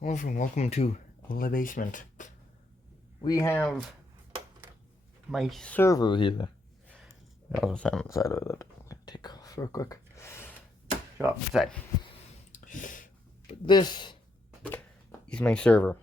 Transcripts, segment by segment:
Hello everyone, welcome to the basement. We have my server here. I'll stand on the side of it. I'm gonna take off real quick. Go off the side. This is my server.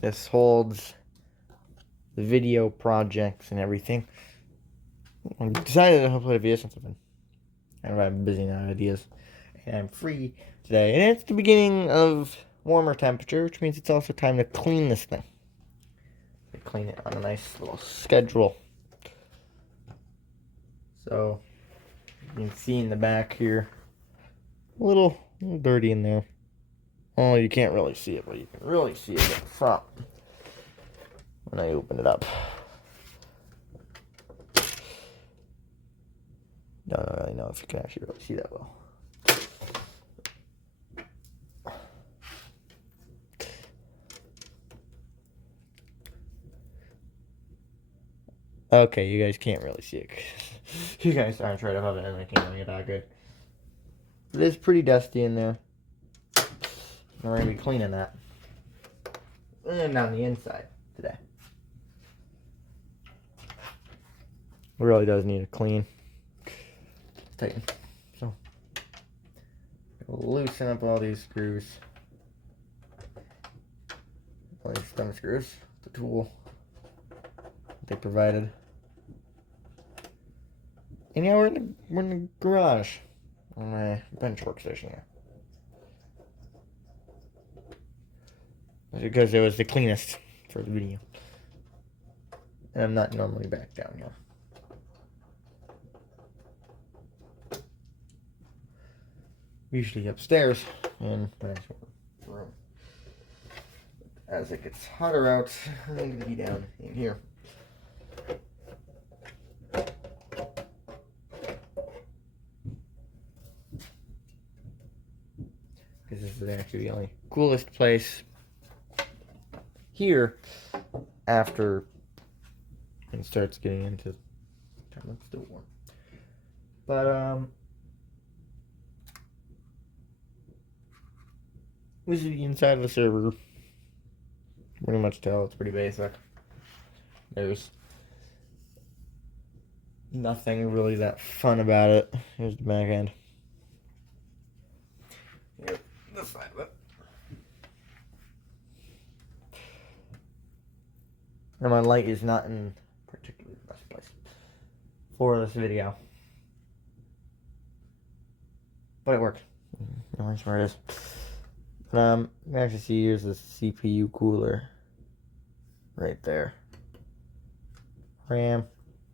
This holds the video projects and everything. I'm decided to upload a video since I've been busy now with ideas. And I'm free today. And it's the beginning of warmer temperature, which means it's also time to clean this thing. I clean it on a nice little schedule. So you can see in the back here, a little dirty in there. Oh, you can't really see it, but you can really see it in front when I open it up. Don't really know if you can actually really see that well. Okay, you guys can't really see it. You guys aren't right above it and I can't really get that good. It is pretty dusty in there. We're going to be cleaning that. And on the inside today. It really does need a clean. It's tighten. So, loosen up all these screws. All these thumb screws. The tool they provided. And yeah, we're in the garage on my bench workstation here. Because it was the cleanest for the video. And I'm not normally back down here. Usually upstairs in the next room. As it gets hotter out, I'm going to be down in here. Because this is actually the only coolest place here after it starts getting into time. It's still warm. But this is the inside of the server. Pretty much tell it's pretty basic. There's nothing really that fun about it. Here's the back end. Here's the side of it. And my light is not in particularly the best place for this video. But it worked. No worries where it is. But you can actually see here's the CPU cooler. Right there. RAM.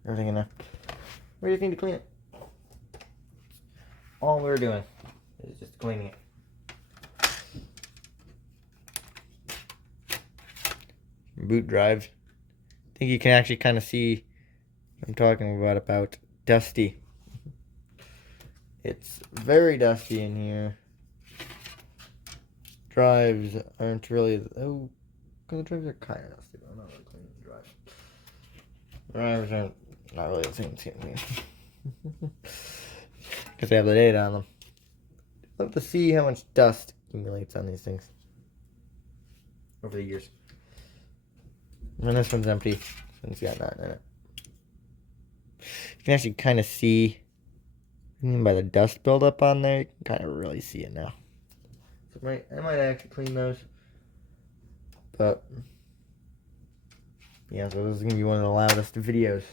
Everything in there. We just need to clean it. All we're doing is just cleaning it. Boot drive. I think you can actually kind of see what I'm talking about dusty. It's very dusty in here. Drives aren't really, the drives are kind of dusty, but I'm not really cleaning the drives. Drives aren't not really the same thing. Because they have the data on them. Love to see how much dust accumulates on these things over the years. And this one's empty, so it's got nothing in it. You can actually kind of see, by the dust buildup on there, you can kind of really see it now. So I might actually clean those. But, yeah, so this is going to be one of the loudest videos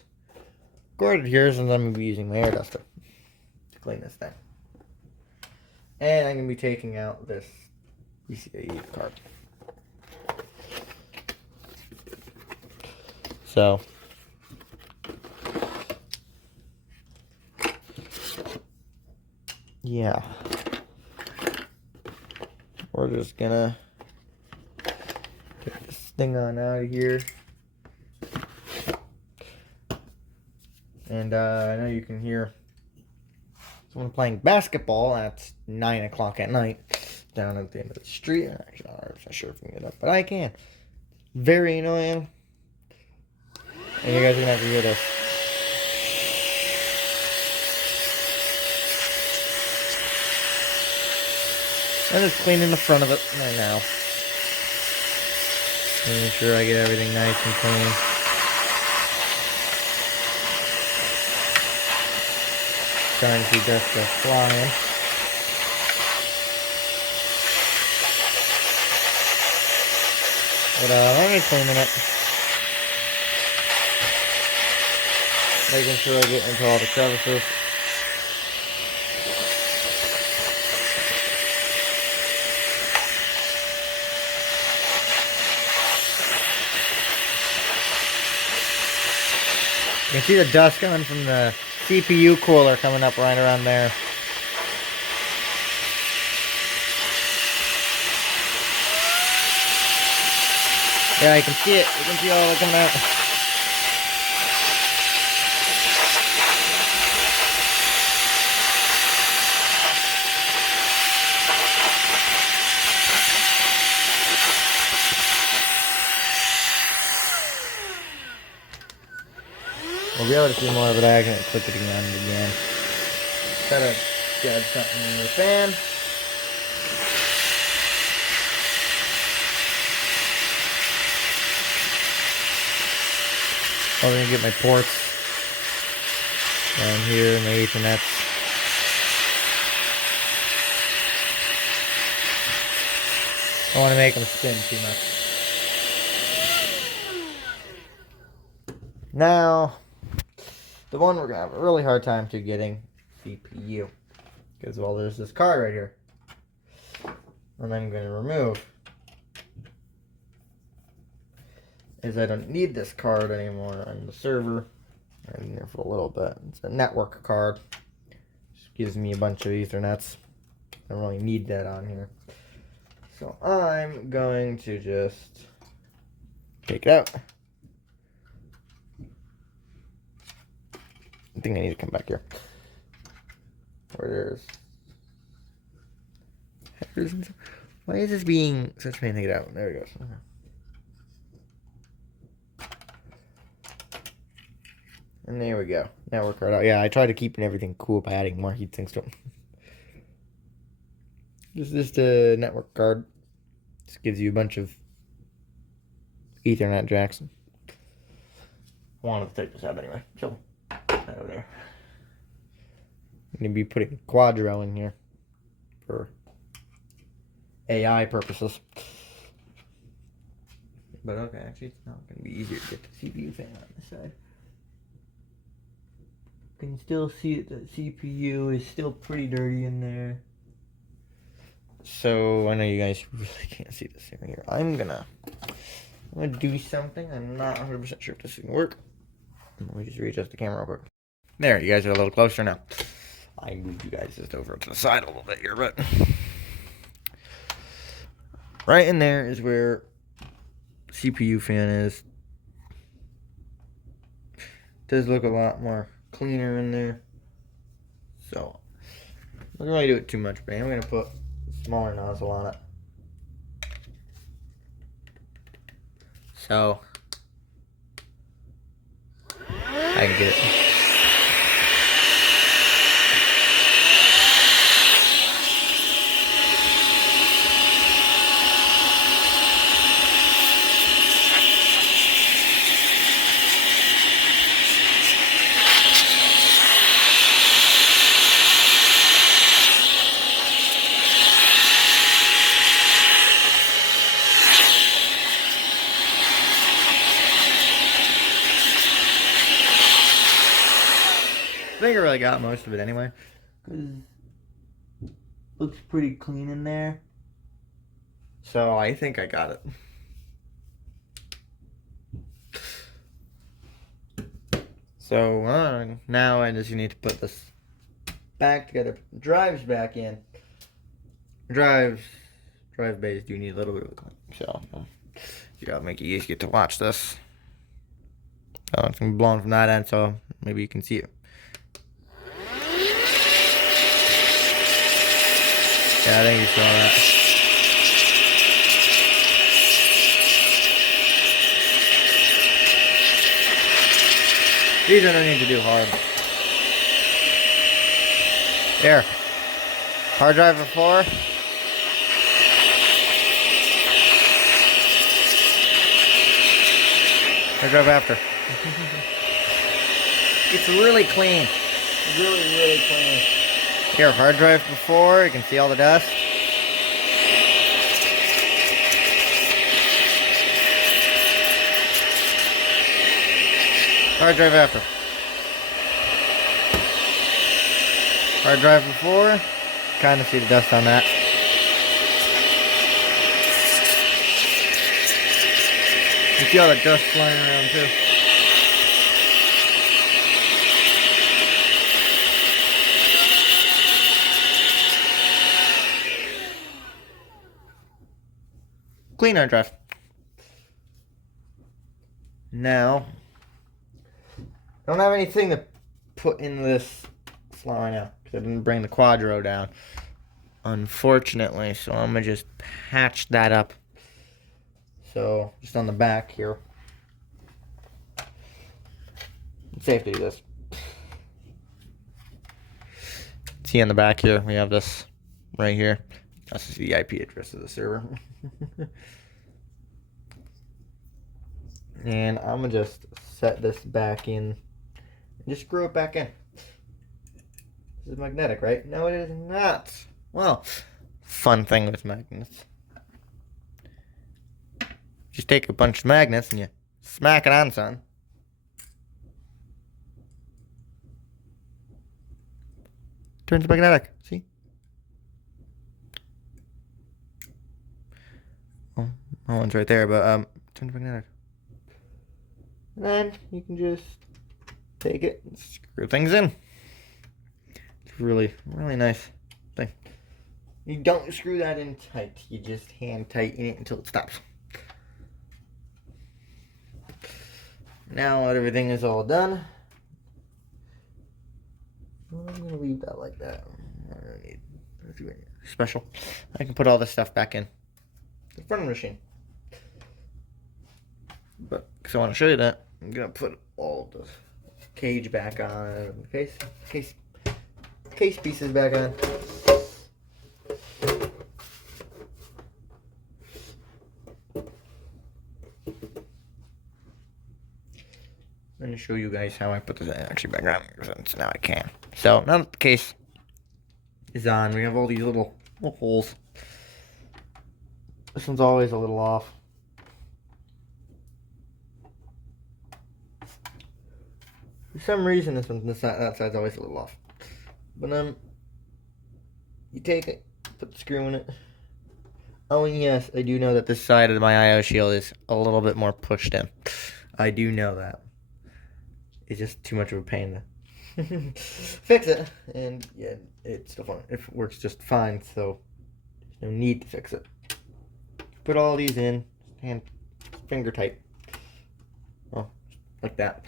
recorded here, since I'm going to be using my air duster to clean this thing. And I'm going to be taking out this PCIe card. So, yeah, we're just gonna get this thing on out of here. And I know you can hear someone playing basketball at 9 o'clock at night down at the end of the street. Actually, I'm not sure if I can get up, but I can. Very annoying. And you guys are gonna have to hear this. I'm just cleaning the front of it right now. Making sure I get everything nice and clean. Trying to see dust stuff flying. But I ain't cleaning it. Making sure I get into all the crevices. You can see the dust coming from the CPU cooler coming up right around there. Yeah, you can see it. You can see all of it coming out. We'll be able to see more of it. I can click it again and again. Gotta get something in the fan. I'm gonna get my ports down here and the Ethernets. I don't want to make them spin too much. Now, the one we're gonna have a really hard time to getting CPU, because well, there's this card right here, and I'm gonna remove. Is I don't need this card anymore on the server. I'm in there for a little bit. It's a network card. Just gives me a bunch of Ethernets. I don't really need that on here. So I'm going to just take it out. I think I need to come back here. Where there's... Why is this being such a pain to get out? There it goes. Okay. And there we go. Network card out. Yeah, I try to keep everything cool by adding more heat sinks to it. This is just a network card. This gives you a bunch of Ethernet jacks. I wanted to take this out anyway. So, right over there. I'm going to be putting Quadro in here for AI purposes. But okay, actually it's not going to be easier to get the CPU fan on this side. You can still see that the CPU is still pretty dirty in there. So I know you guys really can't see this in here. I'm gonna do something. I'm not 100% sure if this is gonna work. Let me just readjust the camera real quick. There, you guys are a little closer now. I moved you guys just over to the side a little bit here, but right in there is where CPU fan is. Does look a lot more cleaner in there. So I'm not really do it too much, but I'm gonna put a smaller nozzle on it. So I can get it. I think I really got most of it anyway, because it looks pretty clean in there. So I think I got it. So now I just need to put this back together, put the drives back in. Drive bays do need a little bit of a clean. So you gotta make it easier to watch this. Oh, it's gonna be blown from that end, so maybe you can see it. Yeah, I think you saw that. These I don't need to do hard. There. Hard drive for 4. I drive after. It's really clean. Really clean. Here, hard drive before. You can see all the dust. Hard drive after. Hard drive before. Kind of see the dust on that. You see all the dust flying around too. Clean hard drive. Now, I don't have anything to put in this slot right now because I didn't bring the Quadro down, unfortunately. So I'm gonna just patch that up. So just on the back here, it's safe to do this. See on the back here, we have this right here. That's just the IP address of the server. And I'm gonna just set this back in and just screw it back in. This is magnetic, right? No, it is not. Well, fun thing with magnets. Just take a bunch of magnets and you smack it on something. Turns magnetic. See? Oh, that one's right there, but turns magnetic. And then you can just take it and screw things in. It's really nice thing. You don't screw that in tight. You just hand tighten it until it stops. Now that everything is all done, I'm going to leave that like that. I don't need anything special. I can put all this stuff back in the front of the machine. But because I want to show you that, I'm going to put all the cage back on, case pieces back on. I'm going to show you guys how I put this actually back on, so now I can. So now that the case is on, we have all these little holes. This one's always a little off. For some reason, that side's always a little off. But you take it, put the screw in it. Oh, and yes, I do know that this side of my I/O shield is a little bit more pushed in. I do know that. It's just too much of a pain to fix it, and yeah, it's still fine. It works just fine, so there's no need to fix it. Put all these in, hand finger tight. Well, like that.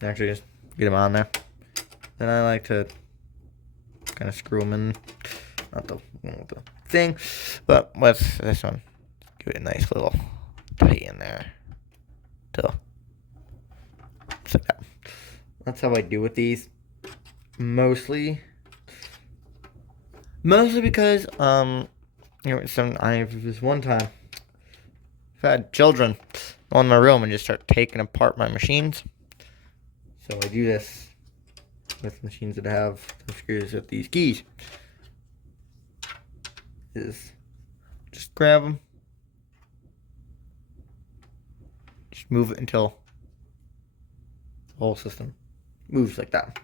Actually, just get them on there. Then I like to kind of screw them in, not the thing, but with this one, give it a nice little tight in there. Just like that. That's how I do with these. Mostly because this one time I've had children go in my room and just start taking apart my machines. So I do this with machines that have the screws with these keys. Is just grab them, just move it until the whole system moves like that.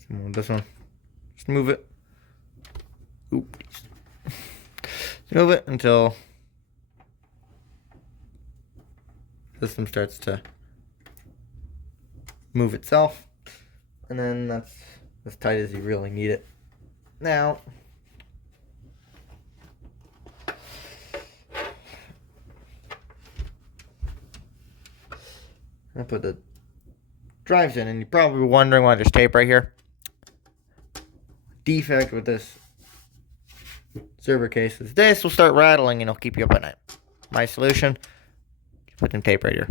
So this one, just move it. Oops. Move it until the system starts to move itself, and then that's as tight as you really need it. Now, I put the drives in, and you're probably wondering why there's tape right here. Defect with this server case is this will start rattling and it'll keep you up at night. My solution, put some tape right here.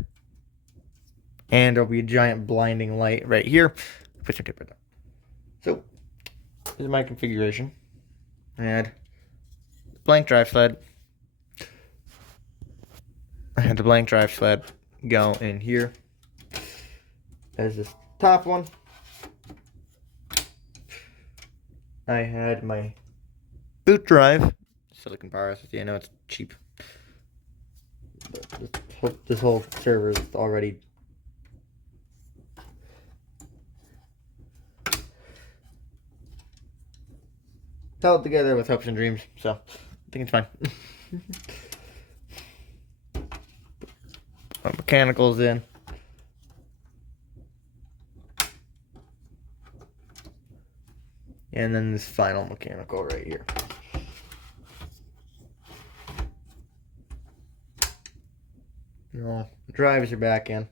And there'll be a giant blinding light right here. Put some tape right there. So, this is my configuration. I had blank drive sled. I had the blank drive sled go in here as this top one. I had my boot drive, silicon power SSD. I know it's cheap. This whole server is already held together with hopes and dreams, so I think it's fine. My mechanicals in. And then this final mechanical right here. No, drives are back in.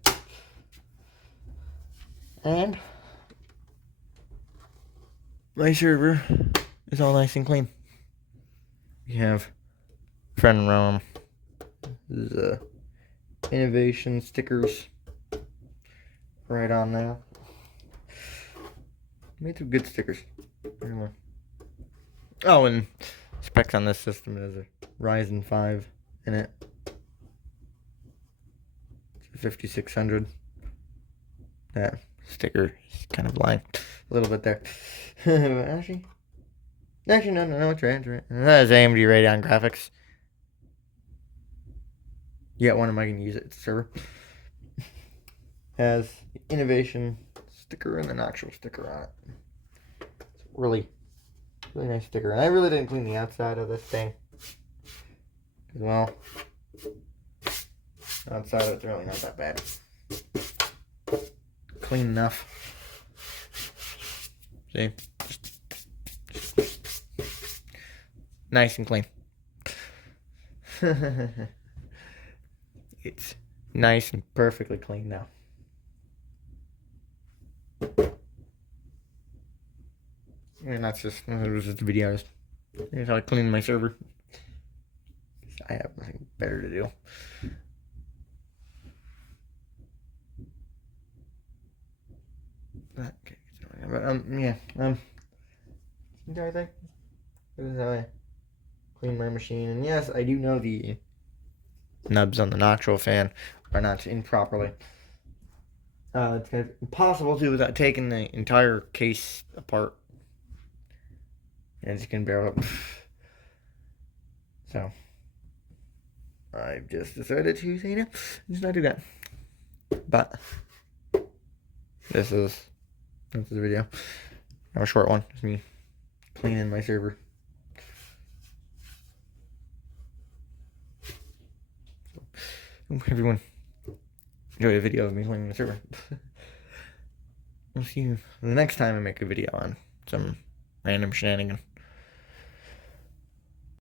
And my server is all nice and clean. We have friend ROM. This is innovation stickers right on there. Made some good stickers. Oh, and specs on this system, it has a Ryzen 5 in it. It's a 5600. That sticker is kind of lying a little bit there. actually, no, it's right. That is AMD Radeon graphics. Yeah, when am I going to use it? It's a server. Has the innovation sticker and an actual sticker on it. It's really nice sticker. And I really didn't clean the outside of this thing as well. Outside of it's really not that bad. Clean enough. See? Nice and clean. It's nice and perfectly clean now. And that's just, it was just videos. Here's how I clean my server. I have nothing better to do. Okay, but yeah, I think this is how I clean my machine. And yes, I do know the nubs on the Noctro fan are not in properly. It's kind of impossible to without taking the entire case apart. As you can bear up. So I've just decided to say no, just not do that. But this is the video. I have a short one. Just me cleaning my server. So, everyone enjoy a video of me cleaning the server. I'll see you the next time I make a video on some random shenanigan.